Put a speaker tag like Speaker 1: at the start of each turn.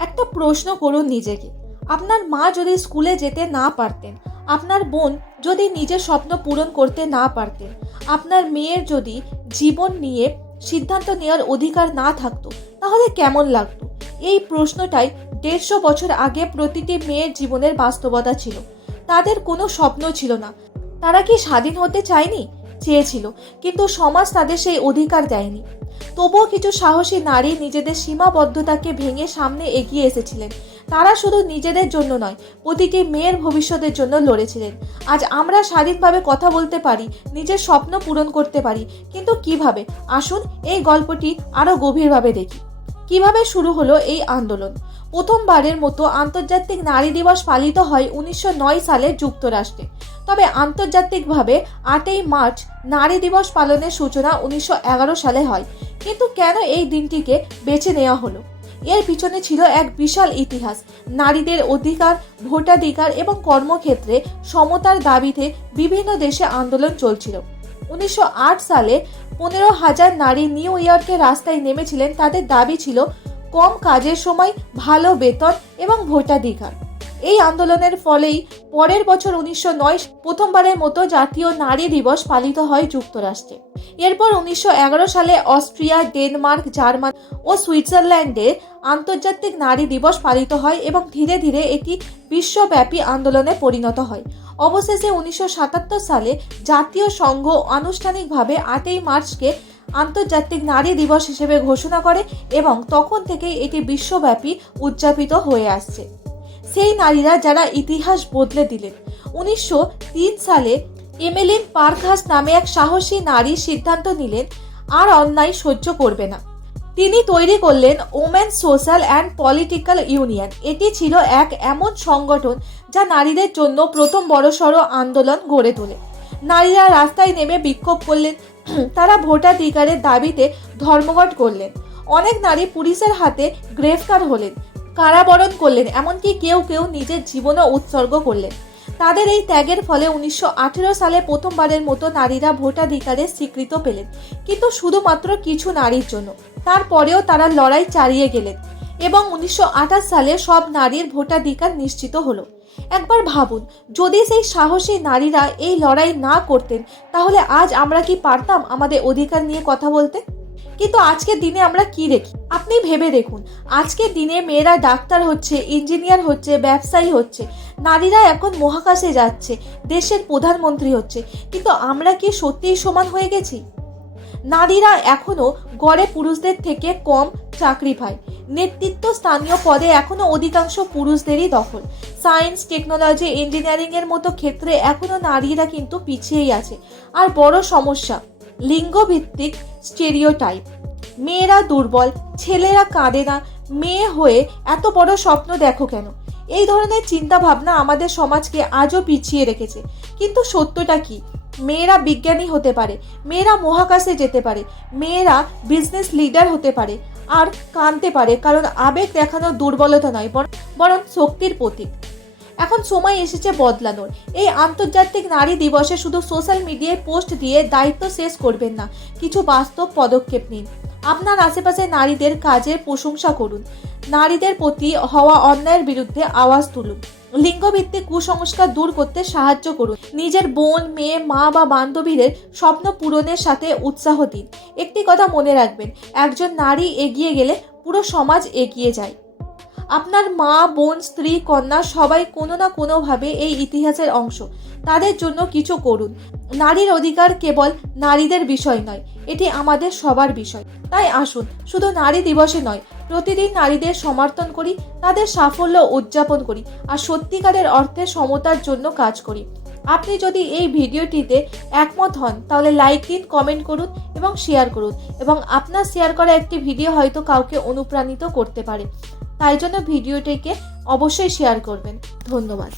Speaker 1: একটা প্রশ্ন করুন নিজেকে। আপনার মা যদি স্কুলে যেতে না পারতেন, আপনার বোন যদি নিজের স্বপ্ন পূরণ করতে না পারতেন, আপনার মেয়ের যদি জীবন নিয়ে সিদ্ধান্ত নেওয়ার অধিকার না থাকতো, তাহলে কেমন লাগতো? এই প্রশ্নটাই দেড়শো বছর আগে প্রতিটি মেয়ের জীবনের বাস্তবতা ছিল। তাদের কোনো স্বপ্ন ছিল না। তারা কি স্বাধীন হতে চায়নি? চেয়েছিল। কিন্তু সমাজ তাদের সেই অধিকার দেয়নি। তবুও কিছু সাহসী নারী নিজেদের সীমাবদ্ধতাকে ভেঙে সামনে এগিয়ে এসেছিলেন। তারা শুধু নিজেদের জন্য নয়, প্রতিটি মেয়ের ভবিষ্যতের জন্য লড়েছিলেন। আজ আমরা স্বাধীনভাবে কথা বলতে পারি, নিজের স্বপ্ন পূরণ করতে পারি, কিন্তু কীভাবে? আসুন এই গল্পটি আরও গভীরভাবে দেখি। কীভাবে শুরু হলো এই আন্দোলন? প্রথমবারের মতো আন্তর্জাতিক নারী দিবস পালিত হয় উনিশশো নয় সালে যুক্তরাষ্ট্রে। তবে আন্তর্জাতিকভাবে আটই মার্চ নারী দিবস পালনের সূচনা উনিশশো এগারো সালে হয়। কিন্তু কেন এই দিনটিকে বেছে নেওয়া হলো? এর পিছনে ছিল এক বিশাল ইতিহাস। নারীদের অধিকার, ভোটাধিকার এবং কর্মক্ষেত্রে সমতার দাবিতে বিভিন্ন দেশে আন্দোলন চলছিল। উনিশশো আট সালে পনেরো হাজার নারী নিউ ইয়র্কের রাস্তায় নেমেছিলেন। তাদের দাবি ছিল, কম কাজের সময় ভালো বেতন এবং ভোটাধিকার। এই আন্দোলনের ফলেই পরের বছর উনিশশো নয় প্রথমবারের মতো জাতীয় নারী দিবস পালিত হয় যুক্তরাষ্ট্রে। এরপর উনিশশো এগারো সালে অস্ট্রিয়া, ডেনমার্ক, জার্মান ও সুইজারল্যান্ডে আন্তর্জাতিক নারী দিবস পালিত হয় এবং ধীরে ধীরে এটি বিশ্বব্যাপী আন্দোলনে পরিণত হয়। অবশেষে উনিশশো সাতাত্তর সালে জাতীয় সংঘ আনুষ্ঠানিকভাবে আটই মার্চকে আন্তর্জাতিক নারী দিবস হিসেবে ঘোষণা করে এবং তখন থেকেই এটি বিশ্বব্যাপী উদযাপিত হয়ে আসছে। সেই নারীরা যারা ইতিহাস বদলে দিলেন। উনিশশো সালে এমেলিন পার্কহাস নামে এক সাহসী নারী সিদ্ধান্ত নিলেন, আর অন্যায় সহ্য করবে না। তিনি তৈরি করলেন women social and political union. এটি ছিল এক এমন সংগঠন যা নারীদের জন্য প্রথম বড়সড় আন্দোলন গড়ে তোলে। নারীরা রাস্তায় নেমে বিক্ষোভ করলেন, তারা ভোটাধিকারের দাবিতে ধর্মঘট করলেন। অনেক নারী পুলিশের হাতে গ্রেফতার হলেন, কারাবরণ করলেন, এমনকি কেউ কেউ নিজের জীবনও উৎসর্গ করলেন। তাদের এই ত্যাগের ফলে উনিশশো আঠেরো সালে প্রথমবারের মতো নারীরা ভোটাধিকারের স্বীকৃত পেলেন। কিন্তু শুধুমাত্র কিছু নারীর জন্য। তারপরেও তারা লড়াই চালিয়ে গেলেন এবং উনিশশো আঠাশ সালে সব নারীর ভোটাধিকার নিশ্চিত হলো। একবার ভাবুন, যদি সেই সাহসী নারীরা এই লড়াই না করতেন, তাহলে আজ আমরা কি পারতাম আমাদের অধিকার নিয়ে কথা বলতে? কিন্তু আজকের দিনে আমরা কি দেখি? আপনি ভেবে দেখুন, আজকের দিনে মেয়েরা ডাক্তার হচ্ছে, ইঞ্জিনিয়ার হচ্ছে, ব্যবসায়ী হচ্ছে, নারীরা এখন মহাকাশে যাচ্ছে, দেশের প্রধানমন্ত্রী হচ্ছে, কিন্তু আমরা কি সত্যিই সমান হয়ে গেছি? নারীরা এখনও গড়ে পুরুষদের থেকে কম চাকরি পায়। নেতৃত্ব স্থানীয় পদে এখনও অধিকাংশ পুরুষদেরই দখল। সায়েন্স, টেকনোলজি, ইঞ্জিনিয়ারিংয়ের মতো ক্ষেত্রে এখনও নারীরা কিন্তু পিছিয়েই আছে। আর বড় সমস্যা লিঙ্গভিত্তিক স্টেরিওটাইপ। মেয়েরা দুর্বল, ছেলেরা কাঁদে না, মেয়ে হয়ে এত বড় স্বপ্ন দেখো কেন? এই ধরনের চিন্তা ভাবনা আমাদের সমাজকে আজও পিছিয়ে রেখেছে। কিন্তু সত্যটা কি? মেয়েরা বিজ্ঞানী হতে পারে, মেয়েরা মহাকাশে যেতে পারে, মেয়েরা বিজনেস লিডার হতে পারে, আর কাঁদতে পারে, কারণ আবেগ দেখানো দুর্বলতা নয় বরং শক্তির প্রতীক। এখন সময় এসেছে বদলানোর। এই আন্তর্জাতিক নারী দিবসে শুধু সোশ্যাল মিডিয়ায় পোস্ট দিয়ে দায়িত্ব শেষ করবেন না, কিছু বাস্তব পদক্ষেপ নিন। আপনার আশেপাশে নারীদের কাজের প্রশংসা করুন। নারীদের প্রতি হওয়া অন্যায়ের বিরুদ্ধে আওয়াজ তুলুন। লিঙ্গভিত্তিক কুসংস্কার দূর করতে সাহায্য করুন। নিজের বোন, মেয়ে, মা বা বান্ধবীদের স্বপ্ন পূরণের সাথে উৎসাহ দিন। একটি কথা মনে রাখবেন, একজন নারী এগিয়ে গেলে পুরো সমাজ এগিয়ে যায়। আপনার মা, বোন, স্ত্রী, কন্যা সবাই কোনো না কোনোভাবে এই ইতিহাসের অংশ। তাদের জন্য কিছু করুন। নারীর অধিকার কেবল নারীদের বিষয় নয়, এটি আমাদের সবার বিষয়। তাই আসুন, শুধু নারী দিবসে নয়, প্রতিদিন নারীদের সমর্থন করি, তাদের সাফল্য উদযাপন করি আর সত্যিকারের অর্থে সমতার জন্য কাজ করি। আপনি যদি এই ভিডিওটিতে একমত হন, তাহলে লাইক দিন, কমেন্ট করুন এবং শেয়ার করুন এবং আপনার শেয়ার করা একটি ভিডিও হয়তো কাউকে অনুপ্রাণিত করতে পারে। তাই জন্য ভিডিওটিকে অবশ্যই শেয়ার করবেন। ধন্যবাদ।